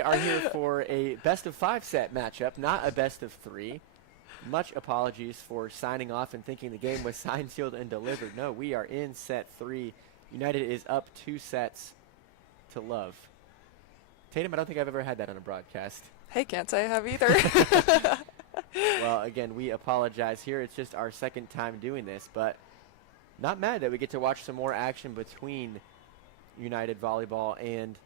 We are here for a best-of-5 set matchup, not a best-of-3. Much apologies for signing off and thinking the game was signed, sealed, and delivered. No, we are in set 3. United is up 2 sets to love. Tatum, I don't think I've ever had that on a broadcast. Hey, can't say I have either. Well, again, we apologize here. It's just our second time doing this, but not mad that we get to watch some more action between United Volleyball and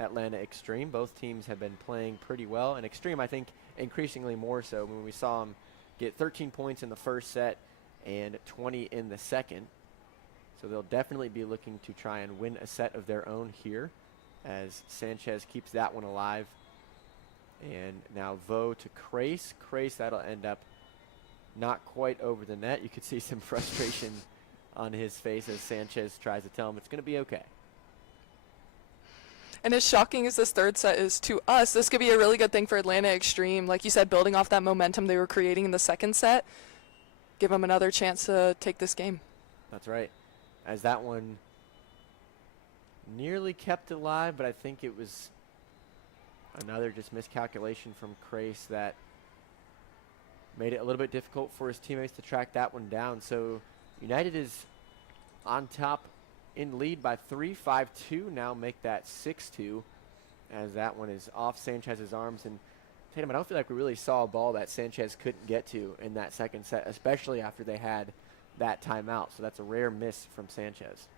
Atlanta Extreme. Both teams have been playing pretty well, and Extreme, I think, increasingly more so. When we saw them get 13 points in the first set and 20 in the second. So they'll definitely be looking to try and win a set of their own here as Sanchez keeps that one alive. And now Vo to Crace. Crace, that'll end up not quite over the net. You could see some frustration on his face as Sanchez tries to tell him it's going to be okay. And as shocking as this third set is to us, this could be a really good thing for Atlanta Extreme. Like you said, building off that momentum they were creating in the second set, give them another chance to take this game. That's right. As that one nearly kept alive, but I think it was another just miscalculation from Crace that made it a little bit difficult for his teammates to track that one down. So United is on top in lead by 3, 5-2. Now make that 6-2 as that one is off Sanchez's arms. And Tatum, I don't feel like we really saw a ball that Sanchez couldn't get to in that second set, especially after they had that timeout. So that's a rare miss from Sanchez.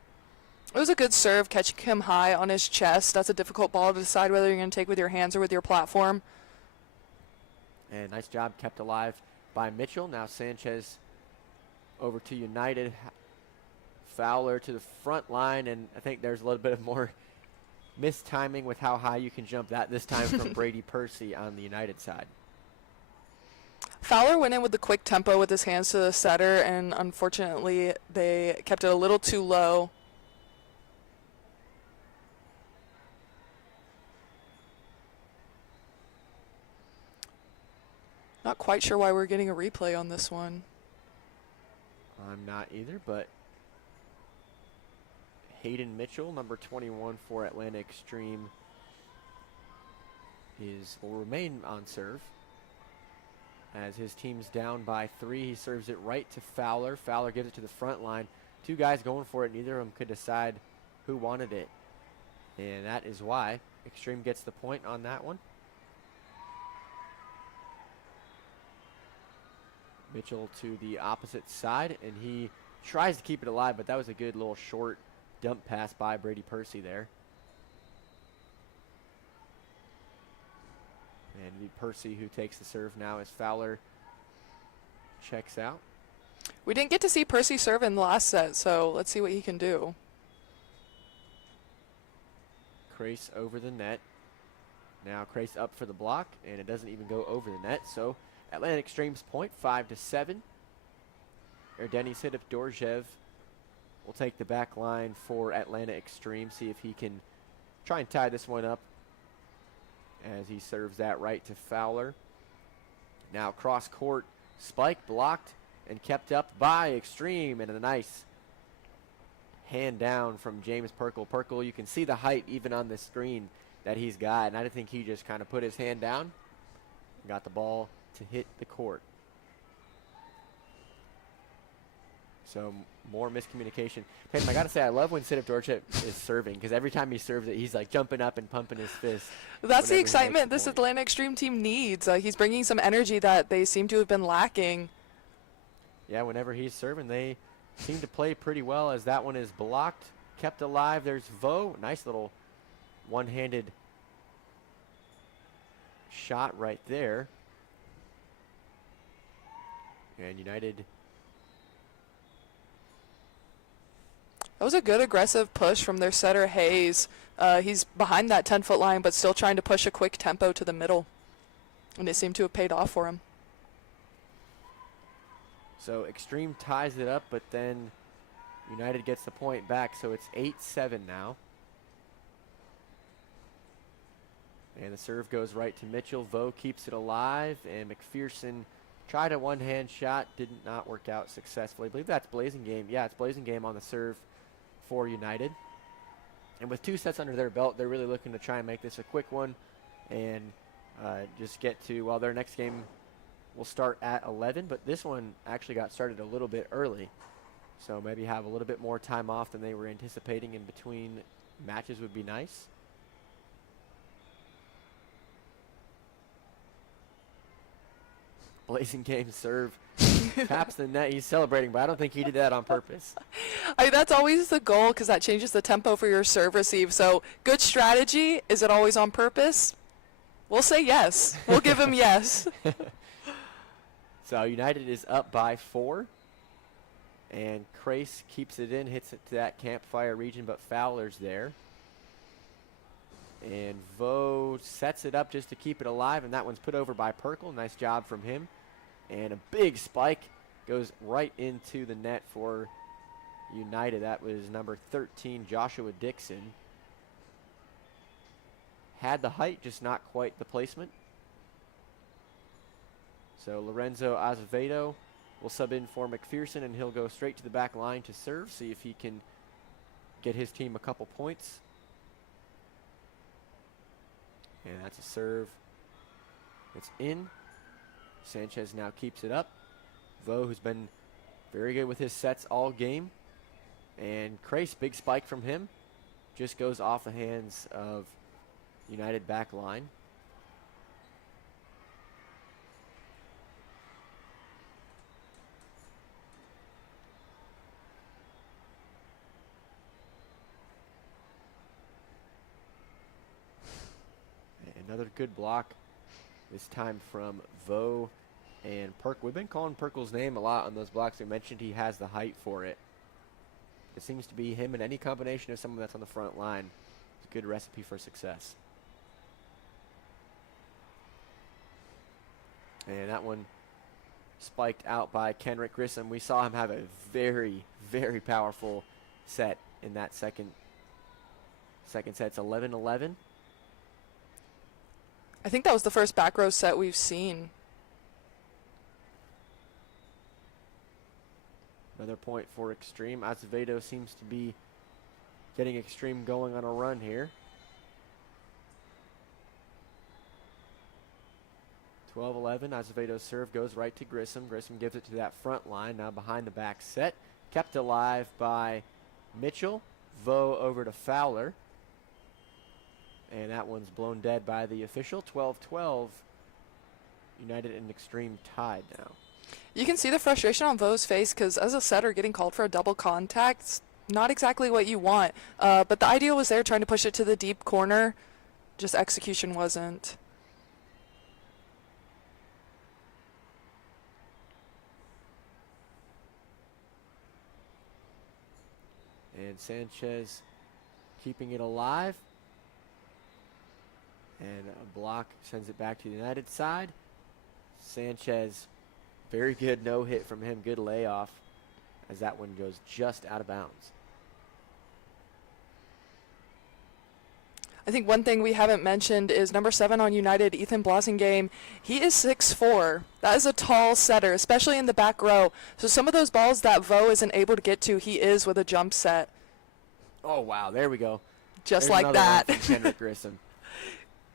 It was a good serve, catching him high on his chest. That's a difficult ball to decide whether you're going to take with your hands or with your platform. And nice job kept alive by Mitchell. Now Sanchez over to United. Fowler to the front line, and I think there's a little bit of more mistiming with how high you can jump that this time from Brady Percy on the United side. Fowler went in with the quick tempo with his hands to the setter, and unfortunately they kept it a little too low. Not quite sure why we're getting a replay on this one. I'm not either, but Hayden Mitchell, number 21 for Atlanta Extreme, will remain on serve. As his team's down by 3, he serves it right to Fowler. Fowler gives it to the front line. 2 guys going for it. Neither of them could decide who wanted it. And that is why Extreme gets the point on that one. Mitchell to the opposite side, and he tries to keep it alive, but that was a good little short dump pass by Brady Percy there. And Percy who takes the serve now as Fowler checks out. We didn't get to see Percy serve in the last set, so let's see what he can do. Crace over the net. Now Crace up for the block, and it doesn't even go over the net, so Atlanta Extreme's point, 5-7. Erdeni Sidip Dorjev will take the back line for Atlanta Extreme, see if he can try and tie this one up as he serves that right to Fowler. Now cross court, spike blocked and kept up by Extreme, and a nice hand down from James Perkle. Perkle, you can see the height even on the screen that he's got, and I think he just kind of put his hand down and got the ball to hit the court. So more miscommunication. Tatum, I got to say, I love when Sidip Dorchip is serving, because every time he serves it, he's like jumping up and pumping his fist. That's the excitement this Atlanta Extreme team needs. He's bringing some energy that they seem to have been lacking. Yeah, whenever he's serving, they seem to play pretty well, as that one is blocked, kept alive. There's Vo. Nice little one-handed shot right there. And United. That was a good aggressive push from their setter, Hayes. He's behind that 10-foot line, but still trying to push a quick tempo to the middle. And it seemed to have paid off for him. So Extreme ties it up, but then United gets the point back, so it's 8-7 now. And the serve goes right to Mitchell. Vo keeps it alive, and McPherson tried a one-hand shot, did not work out successfully. I believe that's Blazing Game. Yeah, it's Blazing Game on the serve for United. And with 2 sets under their belt, they're really looking to try and make this a quick one. and just get to, well, their next game will start at 11, but this one actually got started a little bit early. So maybe have a little bit more time off than they were anticipating in between matches would be nice. Blazing Game serve taps the net. He's celebrating, but I don't think he did that on purpose. That's always the goal because that changes the tempo for your serve receive. So good strategy. Is it always on purpose? We'll say yes. We'll give him yes. So United is up by 4. And Crace keeps it in, hits it to that campfire region, but Fowler's there. And Vo sets it up just to keep it alive, and that one's put over by Perkle. Nice job from him. And a big spike goes right into the net for United. That was number 13, Joshua Dixon. Had the height, just not quite the placement. So Lorenzo Azevedo will sub in for McPherson, and he'll go straight to the back line to serve, see if he can get his team a couple points. And that's a serve. It's in. Sanchez now keeps it up. Vo, who's been very good with his sets all game. And Crace, big spike from him. Just goes off the hands of United back line. Another good block, this time from Vo and Perk. We've been calling Perkle's name a lot on those blocks. We mentioned he has the height for it. It seems to be him in any combination of someone that's on the front line. It's a good recipe for success. And that one spiked out by Kenrick Grissom. We saw him have a very, very powerful set in that second set. It's 11-11. I think that was the first back row set we've seen. Another point for Extreme. Azevedo seems to be getting Extreme going on a run here. 12-11. Azevedo's serve goes right to Grissom. Grissom gives it to that front line. Now behind the back set. Kept alive by Mitchell. Vo over to Fowler. And that one's blown dead by the official. 12-12. United and Extreme tied now. You can see the frustration on Vo's face because as a setter, getting called for a double contact's not exactly what you want. But the idea was there, trying to push it to the deep corner. Just execution wasn't. And Sanchez keeping it alive. And a block sends it back to the United side. Sanchez, very good no hit from him. Good layoff as that one goes just out of bounds. I think one thing we haven't mentioned is number 7 on United, Ethan Blasingame. He is 6'4". That is a tall setter, especially in the back row. So some of those balls that Vo isn't able to get to, he is with a jump set. Oh, wow. There we go. Just There's like that. Kendrick Grissom.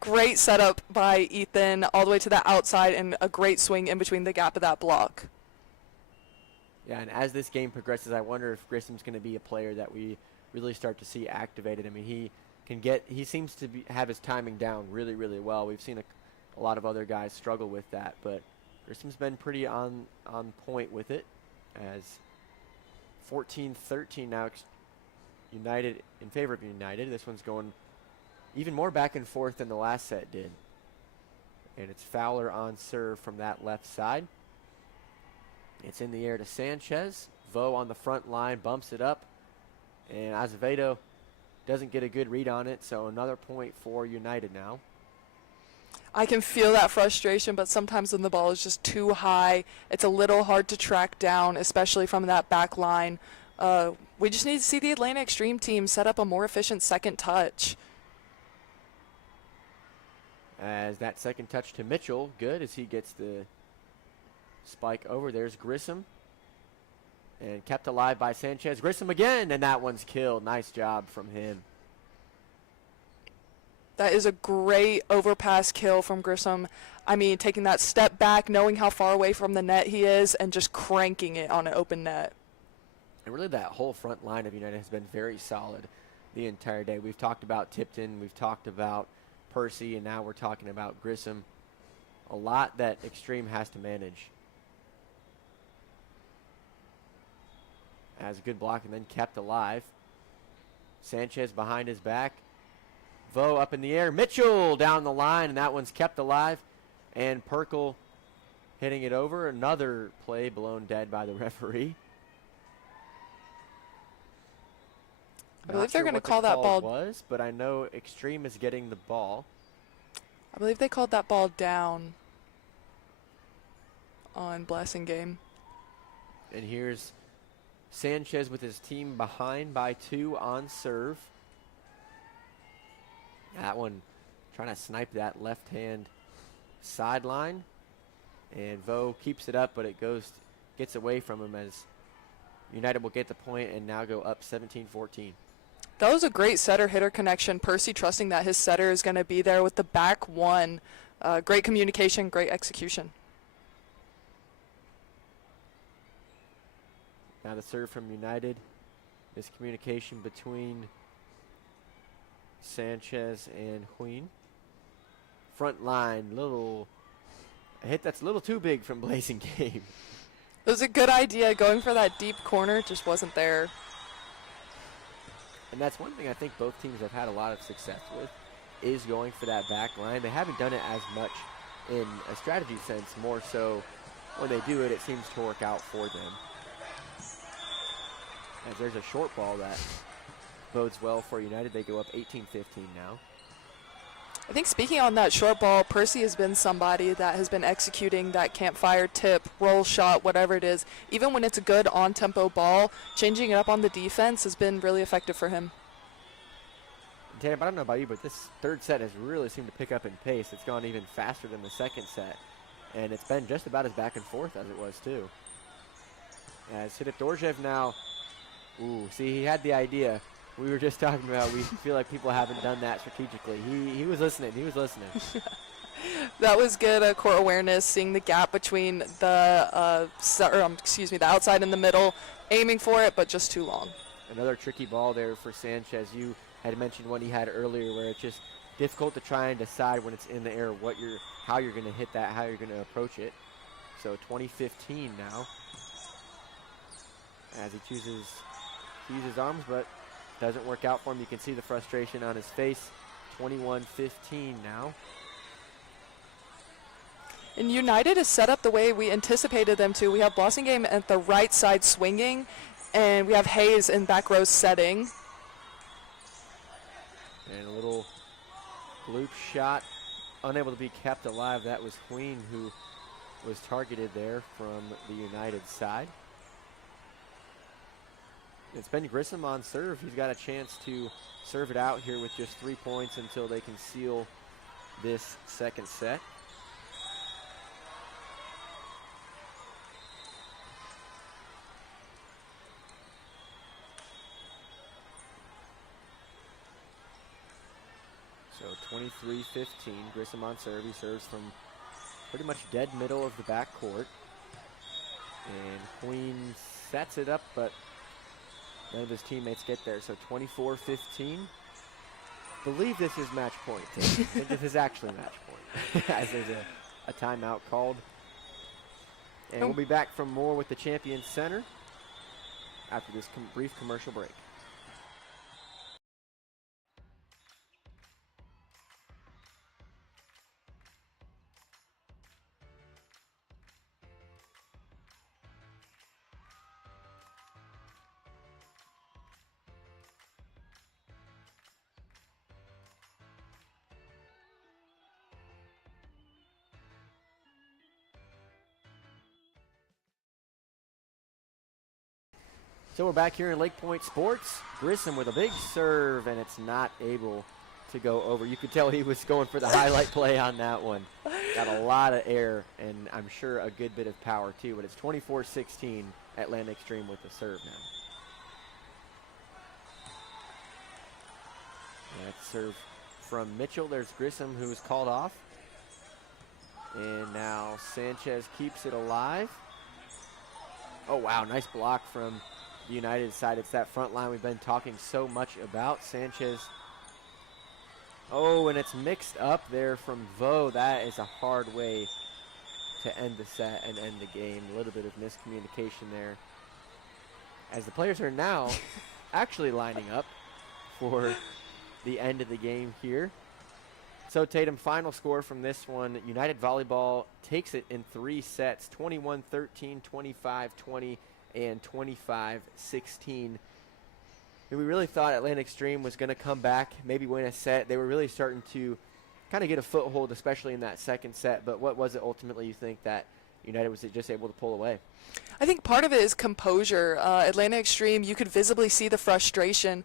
Great setup by Ethan all the way to the outside and a great swing in between the gap of that block. Yeah, and as this game progresses, I wonder if Grissom's going to be a player that we really start to see activated. I mean, he seems to have his timing down really, really well. We've seen a lot of other guys struggle with that, but Grissom's been pretty on point with it. As 14-13 now, United in favor of United. This one's going even more back and forth than the last set did. And it's Fowler on serve from that left side. It's in the air to Sanchez. Vo on the front line bumps it up. And Azevedo doesn't get a good read on it, so another point for United now. I can feel that frustration, but sometimes when the ball is just too high, it's a little hard to track down, especially from that back line. We just need to see the Atlanta Extreme team set up a more efficient second touch. As that second touch to Mitchell, good as he gets the spike over. There's Grissom. And kept alive by Sanchez. Grissom again, and that one's killed. Nice job from him. That is a great overpass kill from Grissom. I mean, taking that step back, knowing how far away from the net he is, and just cranking it on an open net. And really that whole front line of United has been very solid the entire day. We've talked about Tipton, we've talked about Percy, and now we're talking about Grissom. A lot that Extreme has to manage. Has a good block and then kept alive. Sanchez behind his back. Vo up in the air. Mitchell down the line, and that one's kept alive. And Perkle hitting it over. Another play blown dead by the referee. I believe they're going to call that ball. Was, but I know Extreme is getting the ball. I believe they called that ball down on Blasingame. And here's Sanchez with his team behind by 2 on serve. That one trying to snipe that left-hand sideline. And Vo keeps it up, but it gets away from him as United will get the point and now go up 17-14. That was a great setter-hitter connection. Percy trusting that his setter is going to be there with the back one. Great communication, great execution. Now the serve from United. Miscommunication between Sanchez and Huyn. Front line, a hit that's a little too big from Blazing Game. It was a good idea. Going for that deep corner, just wasn't there. And that's one thing I think both teams have had a lot of success with, is going for that back line. They haven't done it as much in a strategy sense, more so when they do it, it seems to work out for them. As there's a short ball that bodes well for United. They go up 18-15 now. I think speaking on that short ball, Percy has been somebody that has been executing that campfire tip, roll shot, whatever it is. Even when it's a good on-tempo ball, changing it up on the defense has been really effective for him. Tatum, I don't know about you, but this third set has really seemed to pick up in pace. It's gone even faster than the second set. And it's been just about as back and forth as it was, too. As Dorjev now, see, he had the idea. We were just talking about, we feel like people haven't done that strategically. He was listening. He was listening. That was good court awareness, seeing the gap between the outside and the middle, aiming for it, but just too long. Another tricky ball there for Sanchez. You had mentioned one he had earlier where it's just difficult to try and decide when it's in the air how you're going to hit that, how you're going to approach it. So 2015 now, as he chooses to use his arms, but doesn't work out for him. You can see the frustration on his face. 21-15 now. And United is set up the way we anticipated them to. We have Blasingame at the right side swinging, and we have Hayes in back row setting. And a little loop shot, unable to be kept alive. That was Huyn who was targeted there from the United side. It's been Grissom on serve. He's got a chance to serve it out here with just 3 points until they can seal this second set. So 23-15, Grissom on serve. He serves from pretty much dead middle of the back court. And Huyn sets it up, but none of his teammates get there. So 24-15. Believe this is match point. I think this is actually match point, as there's a timeout called. And we'll be back from more with the Champions Center after this brief commercial break. So we're back here in LakePoint Sports. Grissom with a big serve, and it's not able to go over. You could tell he was going for the highlight play on that one. Got a lot of air, and I'm sure a good bit of power too, but it's 24-16 Atlanta Extreme with the serve now. That serve from Mitchell. There's Grissom, who was called off. And now Sanchez keeps it alive. Oh, wow, nice block from the United side. It's that front line we've been talking so much about. Sanchez. Oh, and it's mixed up there from Vo. That is a hard way to end the set and end the game. A little bit of miscommunication there, as the players are now actually lining up for the end of the game here. So Tatum, final score from this one. United Volleyball takes it in 3 sets, 21-13, 25-20, and 25-16. We really thought Atlanta Extreme was going to come back, maybe win a set. They were really starting to kind of get a foothold, especially in that second set. But what was it ultimately you think that United was just able to pull away? I think part of it is composure. Atlanta Extreme, you could visibly see the frustration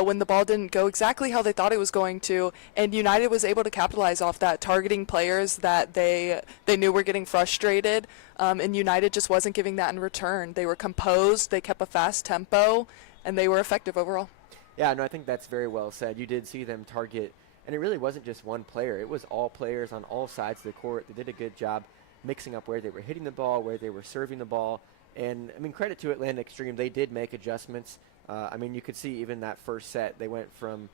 when the ball didn't go exactly how they thought it was going to, and United was able to capitalize off that, targeting players that they knew were getting frustrated, and United just wasn't giving that in return. They were composed, they kept a fast tempo, and they were effective overall. Yeah, no, I think that's very well said. You did see them target, and it really wasn't just one player. It was all players on all sides of the court. They did a good job mixing up where they were hitting the ball, where they were serving the ball. And, I mean, credit to Atlanta Extreme. They did make adjustments. I mean, you could see even that first set, they went from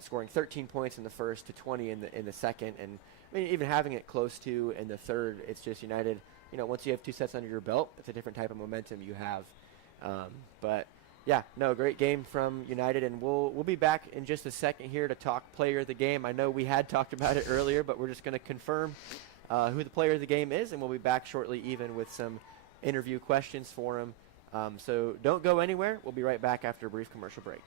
scoring 13 points in the first to 20 in the second. And, I mean, even having it close to in the third, it's just United, you know, once you have 2 sets under your belt, it's a different type of momentum you have. But, yeah, no, great game from United. And we'll be back in just a second here to talk player of the game. I know we had talked about it earlier, but we're just going to confirm who the player of the game is, and we'll be back shortly even with some interview questions for him. So don't go anywhere. We'll be right back after a brief commercial break.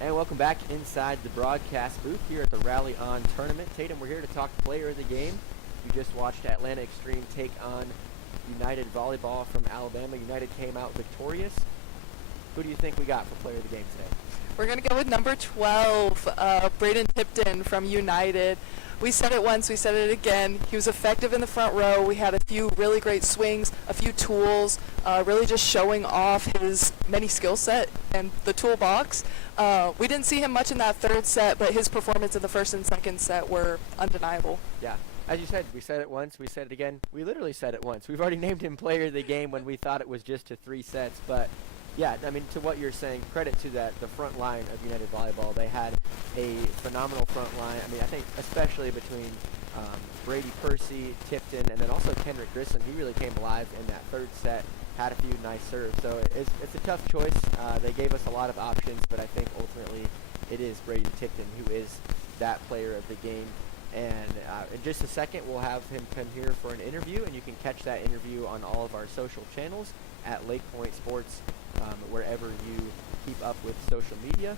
And welcome back inside the broadcast booth here at the Rally On tournament. Tatum, we're here to talk player of the game. You just watched Atlanta Extreme take on United Volleyball from Alabama. United came out victorious. Who do you think we got for player of the game today? We're going to go with number 12, Braden Tipton from United. We said it once, we said it again. He was effective in the front row. We had a few really great swings, a few tools, really just showing off his many skill set and the toolbox. We didn't see him much in that third set, but his performance in the first and second set were undeniable. Yeah, as you said, we said it once, we said it again. We literally said it once. We've already named him player of the game when we thought it was just to 3 sets, but yeah, I mean, to what you're saying, credit to the front line of United Volleyball. They had a phenomenal front line. I mean, I think especially between Brady Percy, Tipton, and then also Kendrick Grissom. He really came alive in that third set, had a few nice serves. So it's a tough choice. They gave us a lot of options, but I think ultimately it is Brady Tipton who is that player of the game. And in just a second, we'll have him come here for an interview, and you can catch that interview on all of our social channels at LakePoint Sports, wherever you keep up with social media.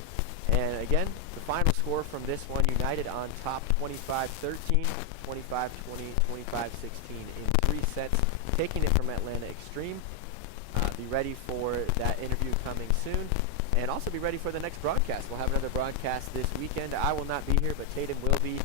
And again, the final score from this one, United on top 25-13, 25-20, 25-16 in 3 sets, taking it from Atlanta Extreme. Be ready for that interview coming soon. And also be ready for the next broadcast. We'll have another broadcast this weekend. I will not be here, but Tatum will be.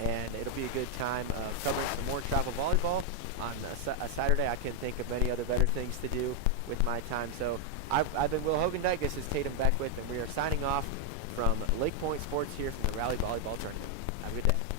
And it'll be a good time covering some more travel volleyball. On a Saturday, I can think of many other better things to do with my time. So I've been Will Hoogendyk. This is Tatum Beckwith, and we are signing off from LakePoint Sports here from the Rally Volleyball Tournament. Have a good day.